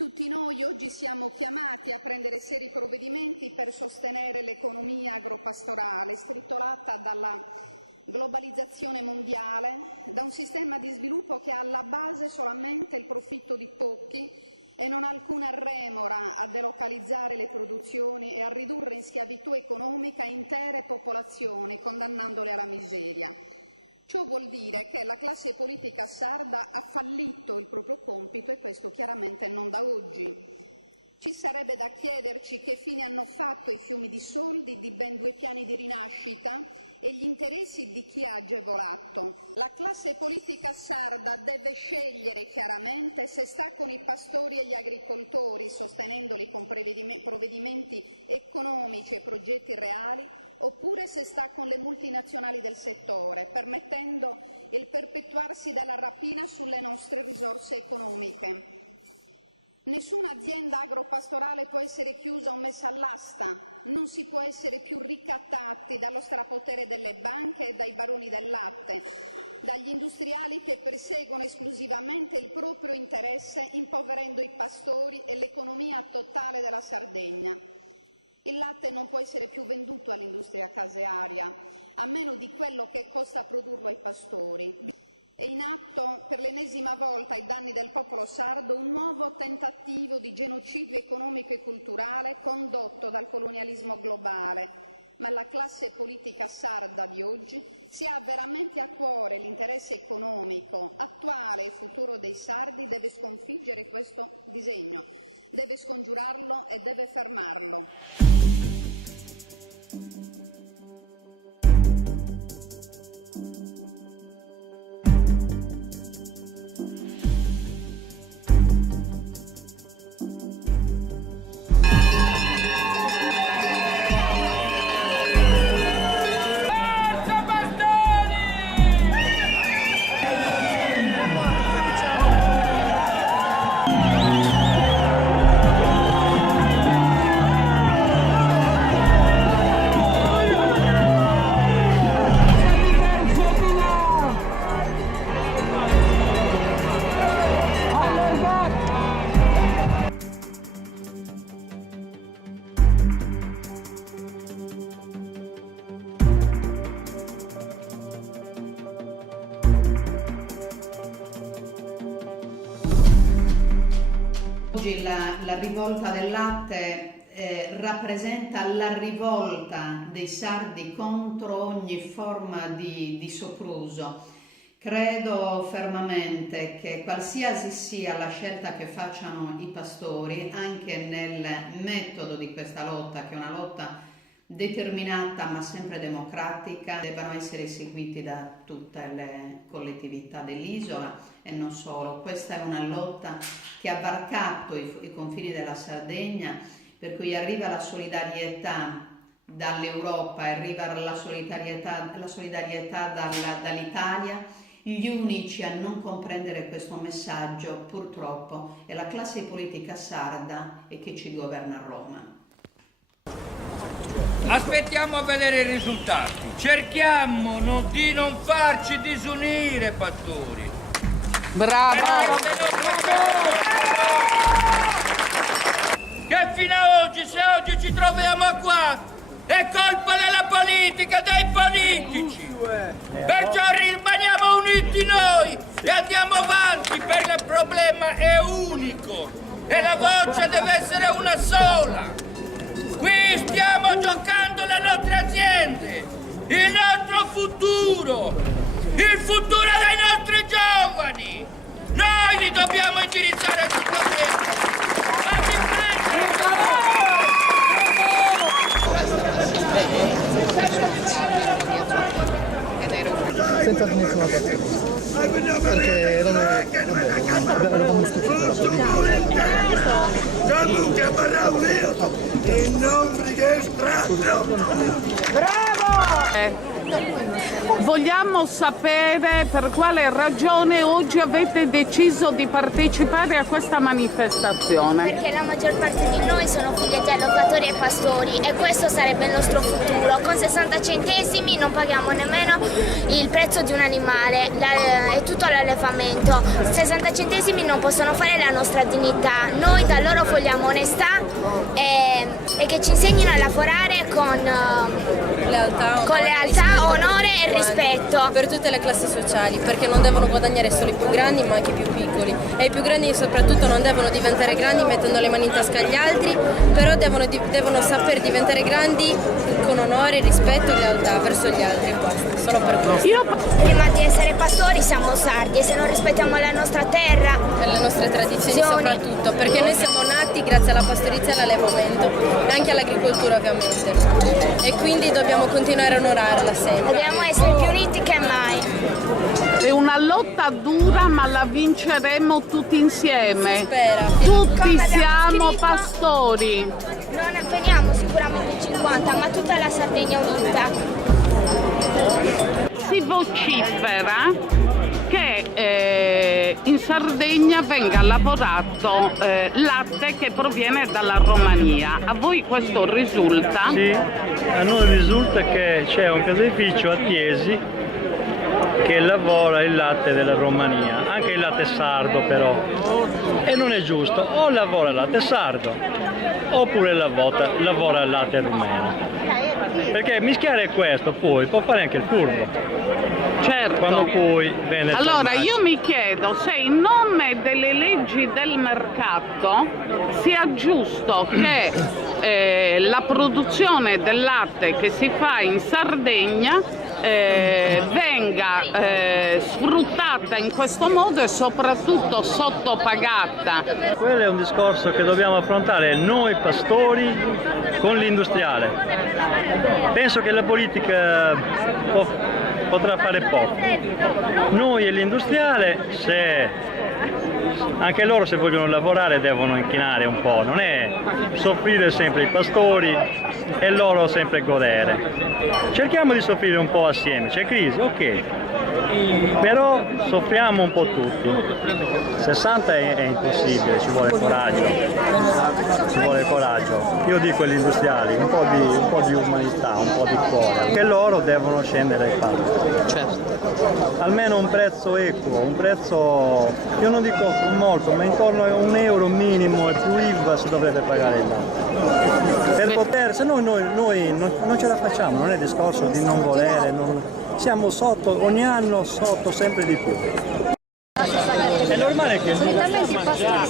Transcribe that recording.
Tutti noi oggi siamo chiamati a prendere seri provvedimenti per sostenere l'economia agropastorale, stritolata dalla globalizzazione mondiale, da un sistema di sviluppo che ha alla base solamente il profitto di pochi e non ha alcuna remora a delocalizzare le produzioni e a ridurre in schiavitù economica intere popolazioni, condannandole alla miseria. Ciò vuol dire che la classe politica sarda ha fallito il proprio compito, e questo chiaramente non da oggi. Ci sarebbe da chiederci che fine hanno fatto i fiumi di soldi di ben 2 piani di rinascita e gli interessi di chi ha agevolato. La classe politica sarda deve scegliere chiaramente se sta con i pastori e gli agricoltori, sostenendoli con provvedimenti economici e progetti reali, oppure se sta con le multinazionali del settore, permettendo il perpetuarsi della rapina sulle nostre risorse economiche. Nessuna azienda agropastorale può essere chiusa o messa all'asta, non si può essere più ricattati dallo strapotere delle banche e dai baroni del latte, dagli industriali che perseguono esclusivamente il proprio interesse, impoverendo i pastori e l'economia totale della Sardegna. Il latte non può essere più venduto all'industria casearia, a meno di quello che costa produrlo ai pastori. È in atto per l'ennesima volta ai danni del popolo sardo un nuovo tentativo di genocidio economico e culturale condotto dal colonialismo globale, ma la classe politica sarda di oggi, se ha veramente a cuore l'interesse economico attuale e futuro dei sardi, deve sconfiggere questo disegno, deve scongiurarlo e deve fermarlo. Oggi la rivolta del latte rappresenta la rivolta dei sardi contro ogni forma di sopruso. Credo fermamente che qualsiasi sia la scelta che facciano i pastori, anche nel metodo di questa lotta, che è una lotta determinata ma sempre democratica, debbano essere seguiti da tutte le collettività dell'isola e non solo. Questa è una lotta che ha varcato i confini della Sardegna, per cui arriva la solidarietà dall'Europa, arriva la solidarietà dall'Italia. Gli unici a non comprendere questo messaggio, purtroppo, è la classe politica sarda e che ci governa a Roma. Aspettiamo a vedere i risultati. Cerchiamo di non farci disunire, pastori. Bravo! Che fino ad oggi, se oggi ci troviamo qua, è colpa della politica, dei politici. Perciò rimaniamo uniti noi e andiamo avanti, perché il problema è unico e la voce deve essere una sola. Qui stiamo giocando le nostre aziende, il nostro futuro, il futuro dei nostri giovani. Noi li dobbiamo indirizzare sul problema. Senza nessuna cosa. Perché eravamo stupiti. Bravo! Vogliamo sapere per quale ragione oggi avete deciso di partecipare a questa manifestazione. Perché la maggior parte di noi sono figli di allevatori e pastori e questo sarebbe il nostro futuro. Con 60 centesimi non paghiamo nemmeno il prezzo di un animale, è tutto l'allevamento. 60 centesimi non possono fare la nostra dignità. Noi da loro vogliamo onestà e che ci insegnino a lavorare con lealtà, onore e rispetto. Per tutte le classi sociali, perché non devono guadagnare solo i più grandi ma anche i più piccoli, e i più grandi soprattutto non devono diventare grandi mettendo le mani in tasca agli altri, però devono saper diventare grandi con onore, rispetto e lealtà verso gli altri, basta, solo per questo. Prima di essere pastori siamo sardi e se non rispettiamo la nostra terra e le nostre tradizioni soprattutto, perché noi siamo nati grazie alla pastorizia e all'allevamento e anche all'agricoltura ovviamente, e quindi dobbiamo continuare a onorarla sempre. Dobbiamo essere più uniti che mai. È una lotta dura, ma la vinceremo tutti insieme. Si spera. Tutti siamo pastori. Non veniamo sicuramente in 50, ma tutta la Sardegna unita. Si vocifera che in Sardegna venga lavorato latte che proviene dalla Romania. A voi questo risulta? Sì, a noi risulta che c'è un caseificio a Chiesi che lavora il latte della Romania, anche il latte sardo però, e non è giusto, o lavora il latte sardo oppure lavora il latte rumeno, perché mischiare questo poi può fare anche il furbo. Certo. Quando poi viene allora io mi chiedo se in nome delle leggi del mercato sia giusto che la produzione del latte che si fa in Sardegna venga sfruttata in questo modo e soprattutto sottopagata. Quello è un discorso che dobbiamo affrontare noi pastori con l'industriale. Penso che la politica potrà fare poco. Noi e l'industriale, anche loro se vogliono lavorare devono inchinare un po', non è soffrire sempre i pastori e loro sempre godere. Cerchiamo di soffrire un po' assieme, c'è crisi, ok, però soffriamo un po' tutti. 60 è impossibile, ci vuole coraggio, io dico agli industriali un po' di umanità, un po' di cuore, che loro devono scendere ai fatti. Certo. Almeno un prezzo equo, un prezzo, io non dico molto, ma intorno a €1 minimo e più IVA si dovrebbe pagare il latte. Per poter, se no noi non ce la facciamo, non è discorso di non volere, siamo sotto, ogni anno sotto sempre di più. È normale che... mangiare!